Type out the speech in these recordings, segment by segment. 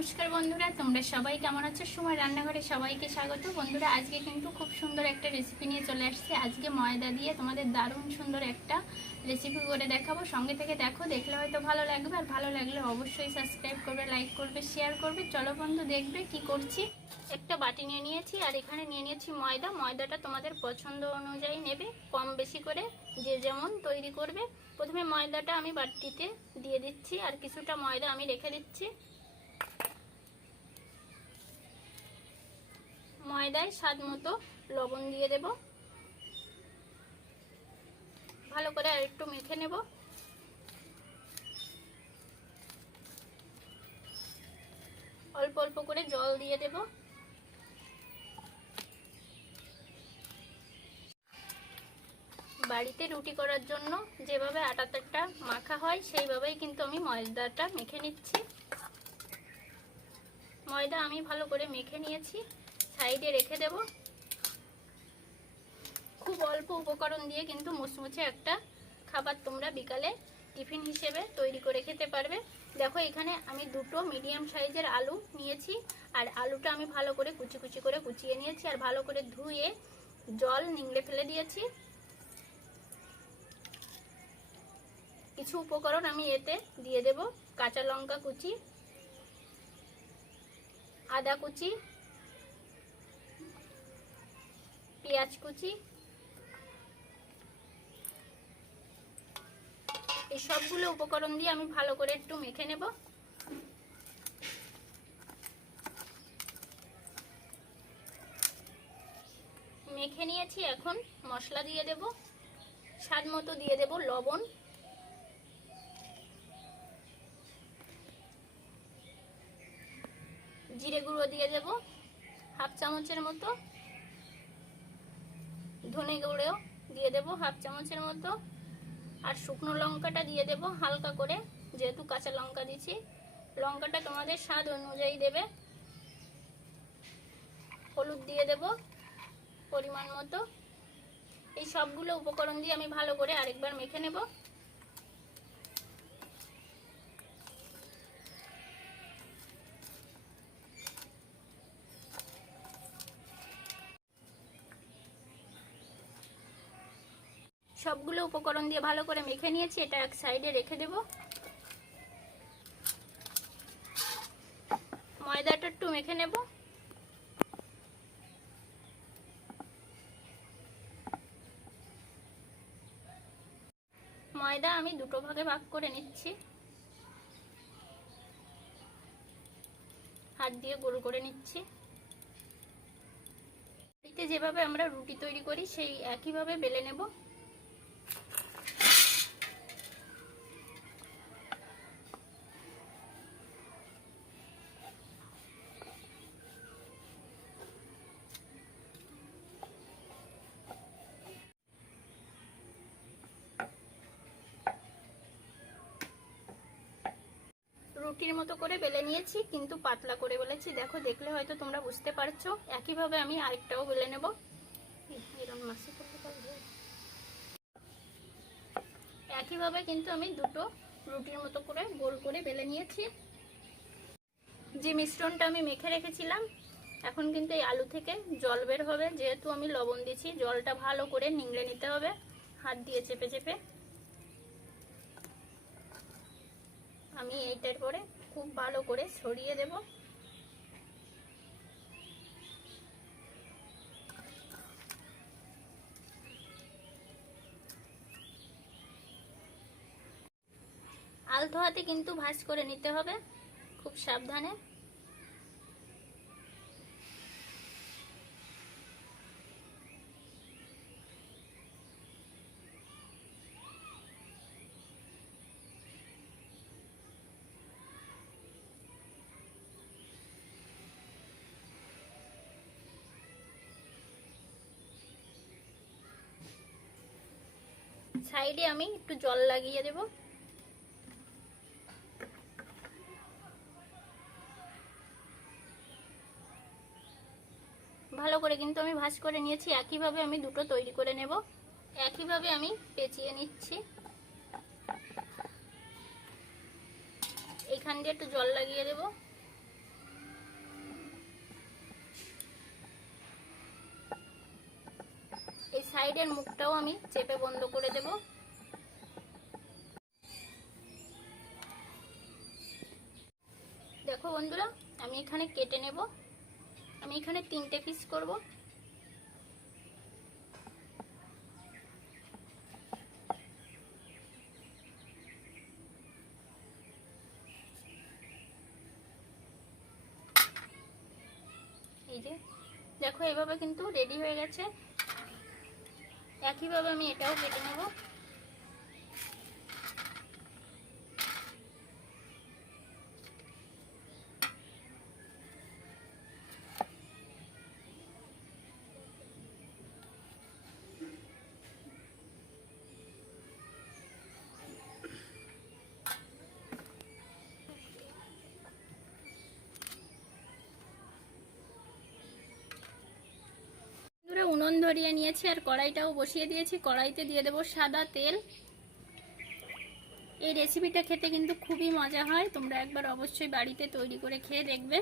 নমস্কার বন্ধুরা, তোমরা সবাই কেমন আছো? সময় রান্নাঘরে সবাইকে স্বাগত। বন্ধুরা, আজকে কিন্তু খুব সুন্দর একটা রেসিপি নিয়ে চলে আসছি। আজকে ময়দা দিয়ে তোমাদের দারুণ সুন্দর একটা রেসিপি করে দেখাবো। সঙ্গে থেকে দেখো, দেখলে হয়তো ভালো লাগবে, আর ভালো লাগলে অবশ্যই সাবস্ক্রাইব করবে, লাইক করবে, শেয়ার করবে। চলো বন্ধু, দেখবে কি করছি। একটা বাটি নিয়ে নিয়েছি, আর এখানে নিয়ে নিয়েছি ময়দা। ময়দাটা তোমাদের পছন্দ অনুযায়ী নেবে, কম বেশি করে যে যেমন তৈরি করবে। প্রথমে ময়দাটা আমি বাটিতে দিয়ে দিচ্ছি, আর কিছুটা ময়দা আমি রেখে দিচ্ছি। ময়দায় স্বাদ মতো লবণ দিয়ে দেব, ভালো করে আর একটু মেখে নেব। অল্প অল্প করে জল দিয়ে দেব। বাড়িতে রুটি করার জন্য যেভাবে আটাটা মাখা হয় সেইভাবেই কিন্তু আমি ময়দাটা মেখে নিচ্ছি। ময়দা আমি ভালো করে মেখে নিয়েছি, সাইডে রেখে দেব। খুব অল্প উপকরণ দিয়ে কিন্তু মুচমুচে একটা খাবার তোমরা বিকালে টিফিন হিসেবে তৈরি করে খেতে পারবে। দেখো, এখানে আমি দুটো মিডিয়াম সাইজের আলু নিয়েছি, আর আলুটা আমি ভালো করে কুচি কুচি করে কুচিয়ে নিয়েছি, আর ভালো করে ধুয়ে জল নিংড়ে ফেলে দিয়েছি। কিছু উপকরণ আমি এতে দিয়ে দেব। কাঁচা লঙ্কা কুচি, আদা কুচি, পেঁয়াজ কুচি, এই সবগুলো উপকরণ দিয়ে আমি ভালো করে একটু মেখে নেব। মেখে নিয়েছি, এখন মশলা দিয়ে দেব। স্বাদ মতো দিয়ে দেব লবণ, জিরে গুঁড়ো দিয়ে দেব হাফ চামচের মতো, ধনে গুঁড়ো দিয়ে দেব হাফ চামচের মতো, আর শুকনো লঙ্কাটা দিয়ে দেব হালকা করে, যেহেতু কাঁচা লঙ্কা দিচ্ছি। লঙ্কাটা তোমাদের স্বাদ অনুযায়ী দেবে। হলুদ দিয়ে দেব পরিমাণ মতো। এই সবগুলো উপকরণ দিয়ে আমি ভালো করে আরেকবার মেখে নেব। সবগুলো উপকরণ দিয়ে ভালো করে মেখে নিয়েছি, এটা এক সাইডে রেখে দেব। ময়দাটা একটু মেখে নেব। ময়দা আমি দুটো ভাগে ভাগ করে নিচ্ছি, হাত দিয়ে গোল করে নিচ্ছি। বাড়িতে যেভাবে আমরা রুটি তৈরি করি সেই একইভাবে বেলে নেব। রুটির মতো করে বেলে নিয়েছি, কিন্তু পাতলা করে বেলেছি। দেখো, দেখলে হয়তো তোমরা বুঝতে পারছো। একইভাবে আমি আরেকটাও বেলে নেব। একইভাবে কিন্তু আমি দুটো রুটির মতো করে গোল করে বেলে নিয়েছি। যে মিশ্রণটা আমি মেখে রেখেছিলাম, এখন কিন্তু এই আলু থেকে জল বের হবে। যেহেতু আমি লবণ দিয়েছি, জলটা ভালো করে নিংড়ে নিতে হবে হাত দিয়ে চেপে চেপে। আমি এইটার পরে খুব ভালো করে ছড়িয়ে দেব। আলতো হাতে কিন্তু ভাঁজ করে নিতে হবে, খুব সাবধানে। সাইডে আমি একটু জল লাগিয়ে দেব। ভালো করে কিন্তু আমি ভাঁজ করে নিয়েছি। একইভাবে আমি দুটো তৈরি করে নেব। একইভাবে আমি পেঁচিয়ে নিচ্ছি। এইখান দিয়ে একটু জল লাগিয়ে দেব। প্লেটের মুখটাও আমি চেপে বন্ধ করে দেব। দেখো বন্ধুরা, আমি এখানে কেটে নেব। আমি এখানে 3টে পিস করব। এই যে দেখো, এইভাবে কিন্তু রেডি হয়ে গেছে। একইভাবে আমি এটাও কেটে নেব। উনুন ধরিয়ে নিয়েছি আর কড়াইটাও বসিয়ে দিয়েছি। কড়াইতে দিয়ে দেবো সাদা তেল। এই রেসিপিটা খেতে কিন্তু খুবই মজা হয়, তোমরা একবার অবশ্যই বাড়িতে তৈরি করে খেয়ে দেখবে।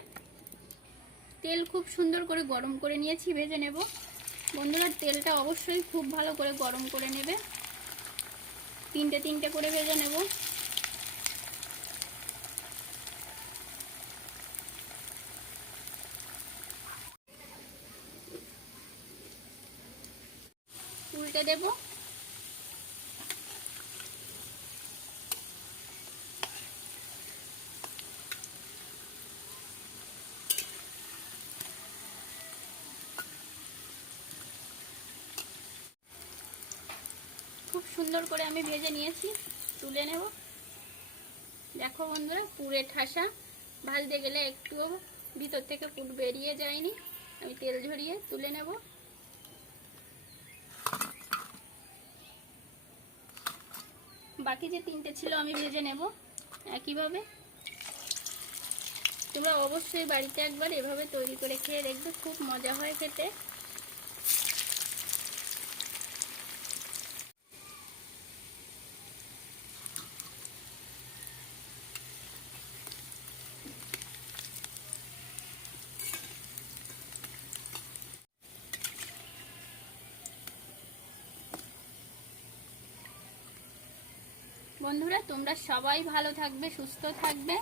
তেল খুব সুন্দর করে গরম করে নিয়েছি, ভেজে নেব। বন্ধুরা, তেলটা অবশ্যই খুব ভালো করে গরম করে নেবে। 3টে করে ভেজে নেব। উল্টে দেব। খুব সুন্দর করে আমি ভেজে নিয়েছি, তুলে নেব। দেখো বন্ধুরা, পুরে ঠাসা, ভাজতে গেলে একটুও ভিতর থেকে পুর বেরিয়ে যায়নি। আমি তেল ঝরিয়ে তুলে নেব। বাকি যে 3টে ছিল আমি ভেজে নেব একইভাবে। তোমরা অবশ্যই বাড়িতে একবার এভাবে তৈরি করে খেয়ে দেখবে, খুব মজা হয় খেতে। বন্ধুরা, তোমরা সবাই ভালো থাকবে, সুস্থ থাকবে।